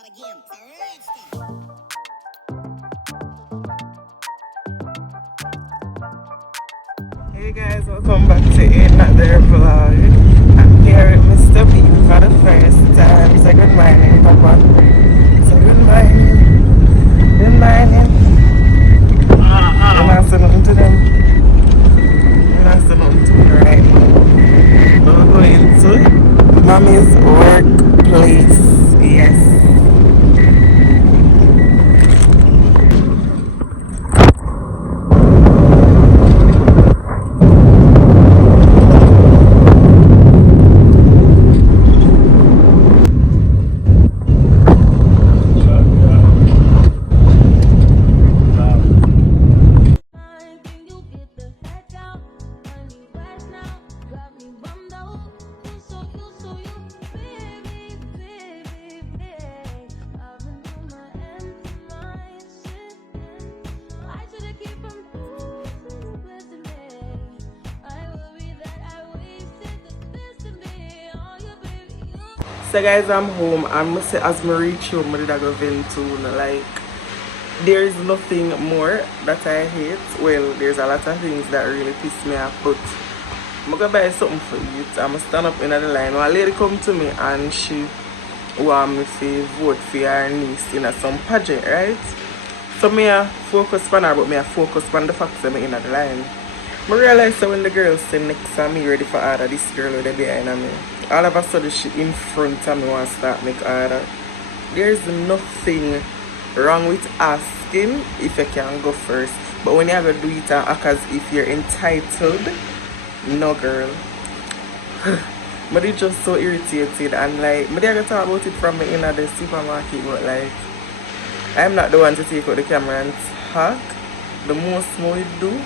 Hey guys, welcome back to another vlog. I'm here with Mr. B for the first time. Say good morning, Papa. Say good morning. Good morning. You're not saying nothing to them. You're not saying nothing to me right now. We're going to Mommy's workplace. Yes. So guys, I'm home. I must say, as I reach home, I did go ventoon. Like, there is nothing more that I hate. Well, there's a lot of things that really piss me off, but I'm gonna buy something for you. I'm gonna stand up in the line. One lady come to me and she want me to vote for her niece in some pageant, right? So I focus on her, but I focus on the fact that I'm in the line. I realize that when the girl stand next to me ready for order, this girl will be behind me. All of a sudden she in front of me wants to start make order. There's nothing wrong with asking if you can go first. But when you have to do it and act as if you're entitled, no girl. But it's just so irritated and like I gotta talk about it from me in the supermarket, but like I'm not the one to take out the camera and talk. The most I do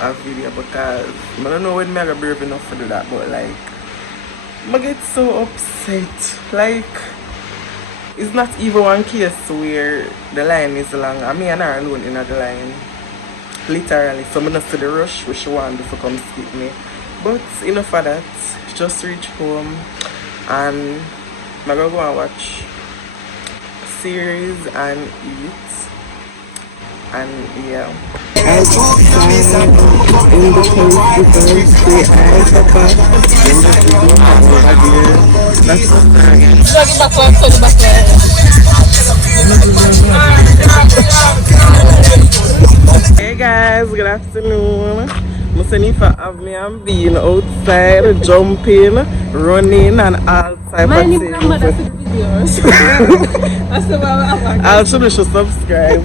a video because I don't know when I'm brave enough to do that, but like I get so upset. Like it's not even one case where the line is long. I mean, I'm not alone in the line. Literally. So I'm not to the rush which she want to come skip me. But enough of that. Just reach home and I'm gonna go and watch a series and eat. And yeah. Outside in the place because they eyes up and just over here. That's the target. Hey guys, good afternoon. Musanifa have me and being outside, jumping, running and all type of things. I'll show you to subscribe.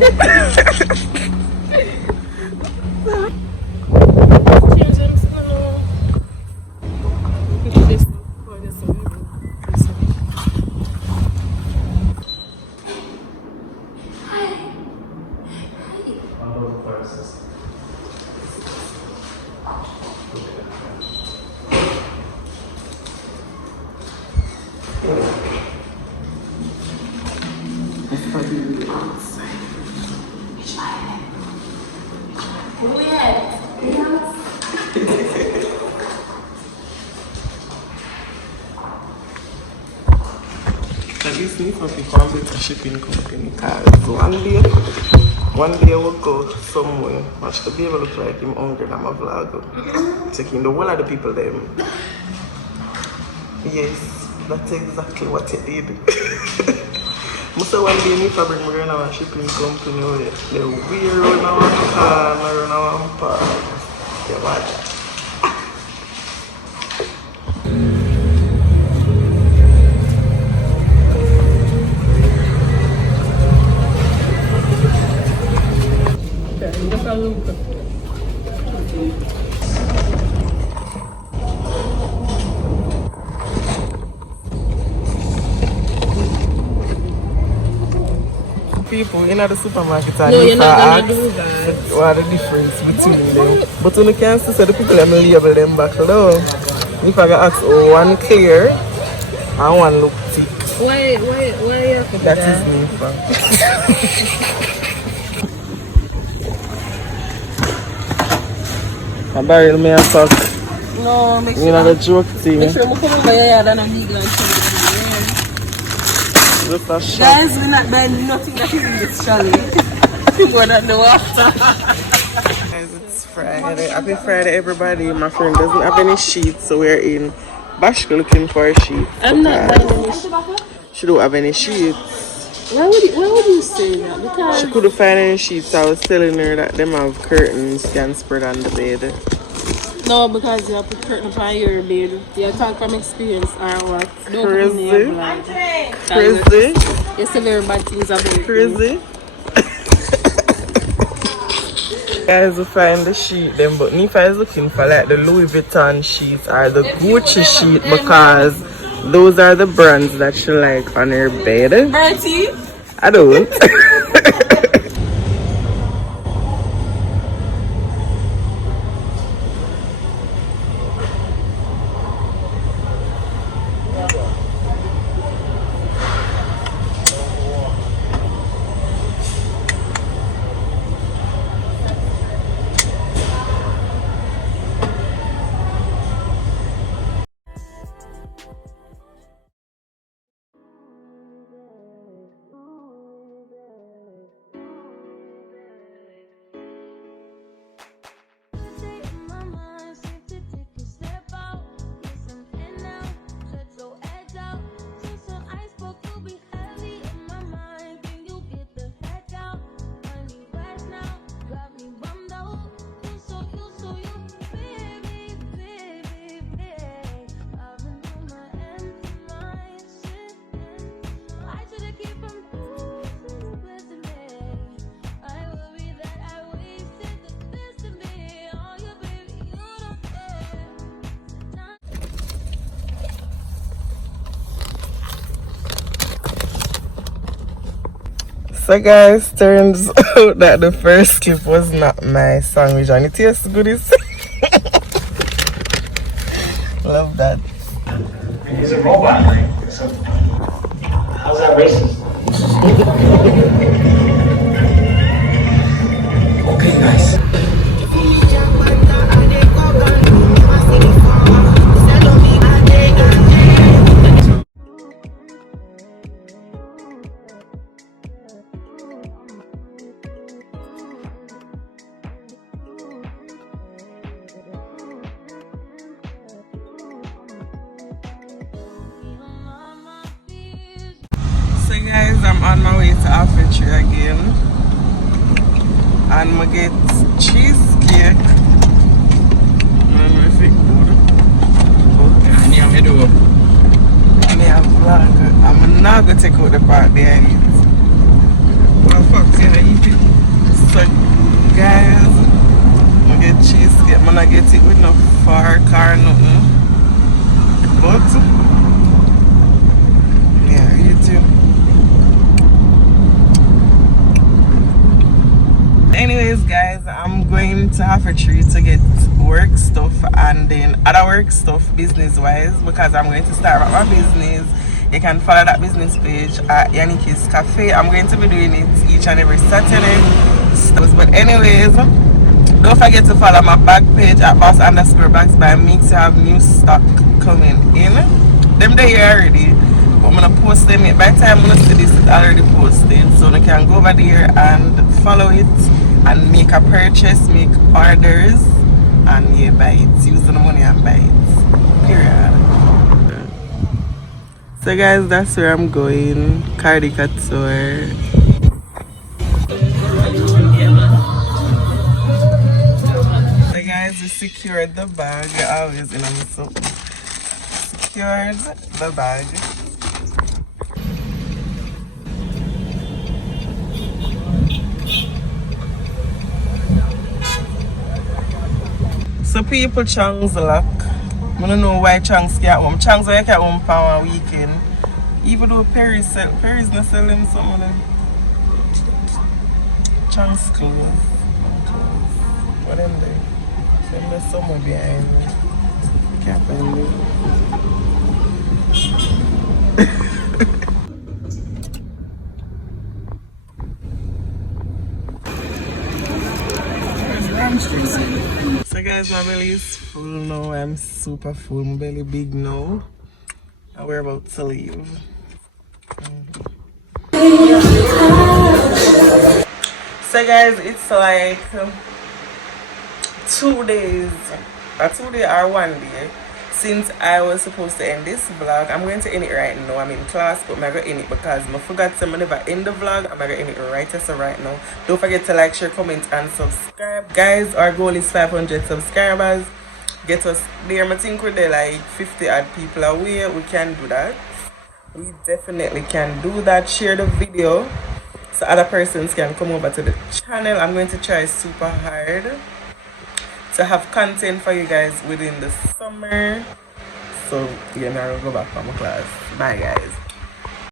This need for people to a shipping company because one day we'll go somewhere. Watch the baby look like him hungry and I'm a vlog. Taking the whole of the people them. Yes, that's exactly what it did. Most of one day me for bring me around a shipping company. They're weird run around car and run around park. Yeah, watch. People in the supermarket and you're not gonna do that. What the difference between them? But when you can see, so the people them label them back though. If I can ask one clear and one look thick. Why you have to do that? That is me, fam. I barrel me a fuck. No, make sure. You know the joke thing. Make sure I come over here and I'm legal and Just a shot. Guys, we're not buying nothing that is in this trolley. We're not the water. Guys, it's Friday. Happy Friday, everybody. My friend doesn't have any sheets, so we're in Bashka looking for sheets. I'm not buying any sheets. She don't have any sheets. Why would you say that? Because She couldn't find any sheets. I was telling her that them have curtains can spread on the bed. no, because you have to curtain upon your bed. You talk from experience or what? Don't Crazy. like. Crazy. You say very bad things about me. Crazy. Guys, we find the sheet them, but Nifa is looking for like the Louis Vuitton sheets or the Gucci sheet because those are the brands that she like on her bed. Bertie? I don't. So guys, turns out that the first skip was not my sandwich and it tastes good. Love that. He's a robot, like, so how's that racist? Okay, nice. So guys, I'm on my way to Africa again and I get cheesecake. I don't know if it's good. And you have to do I'm not gonna take out the part there and eat. What the fuck, see I eat it? So guys, I get cheesecake. I'm gonna get it with no fork or nothing. But yeah, you too. Anyways guys, I'm going to have a tree to get work stuff and then other work stuff business wise because I'm going to start up my business. You can follow that business page at Yanieki's Cafe. I'm going to be doing it each and every Saturday. But anyways, don't forget to follow my bag page at boss_bags by Mix to have new stock coming in. Them they here already, but I'm gonna post them. By the time I'm gonna see this, it's already posted, so you can go over there and follow it and make a purchase, make orders, and yeah, buy it. Use the money and buy it. Period. So guys, that's where I'm going. Cardi Couture. So guys, we secured the bag. Always in a mess up. Secured the bag. So people Chang's luck. I don't know why Chang's get home. Chang's like at home for a weekend. Even though Perry's not selling some of them. Chang's clothes. What them there? There's somewhere behind me. Can't find it. So guys, my belly is full now. I'm super full. My belly big now. And we're about to leave. So guys, it's like 2 days, a 2 day or 1 day since I was supposed to end this vlog. I'm going to end it right now. I'm in class, but I'm going to end it because I forgot to never end the vlog. I'm going to end it right now. Don't forget to like, share, comment, and subscribe. Guys, our goal is 500 subscribers. Get us there. I think we're there like 50 odd people away. We can do that. We definitely can do that. Share the video so other persons can come over to the channel. I'm going to try super hard to have content for you guys within the summer. So yeah, now I'll go back from my class. Bye guys.